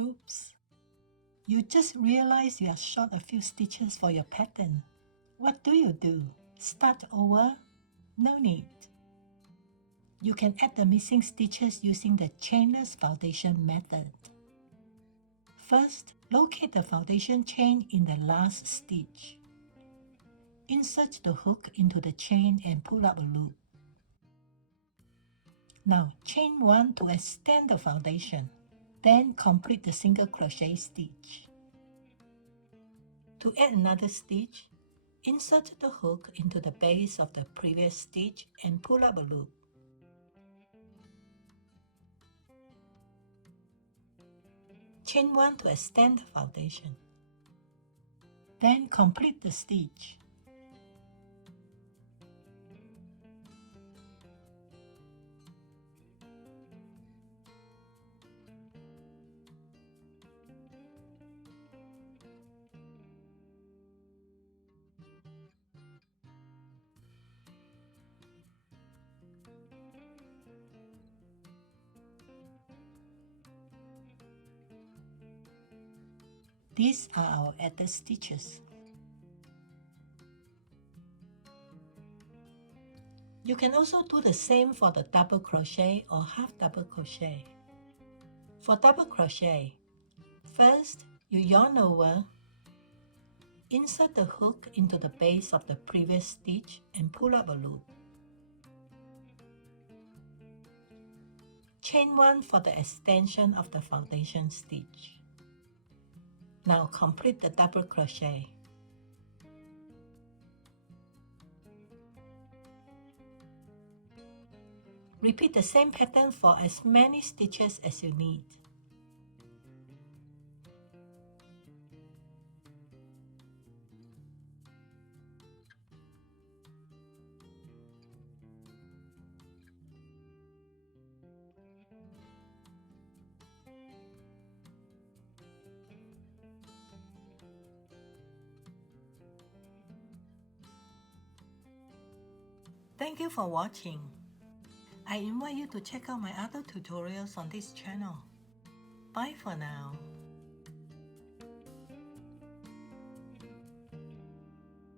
Oops! You just realized you are short a few stitches for your pattern. What do? Start over? No need. You can add the missing stitches using the chainless foundation method. First, locate the foundation chain in the last stitch. Insert the hook into the chain and pull up a loop. Now chain 1 to extend the foundation. Then complete the single crochet stitch. To add another stitch, insert the hook into the base of the previous stitch and pull up a loop. Chain 1 to extend the foundation. Then complete the stitch. These are our added stitches. You can also do the same for the double crochet or half double crochet. For double crochet, first you yarn over, insert the hook into the base of the previous stitch and pull up a loop. Chain 1 for the extension of the foundation stitch. Now complete the double crochet. Repeat the same pattern for as many stitches as you need. Thank you for watching. I invite you to check out my other tutorials on this channel. Bye for now.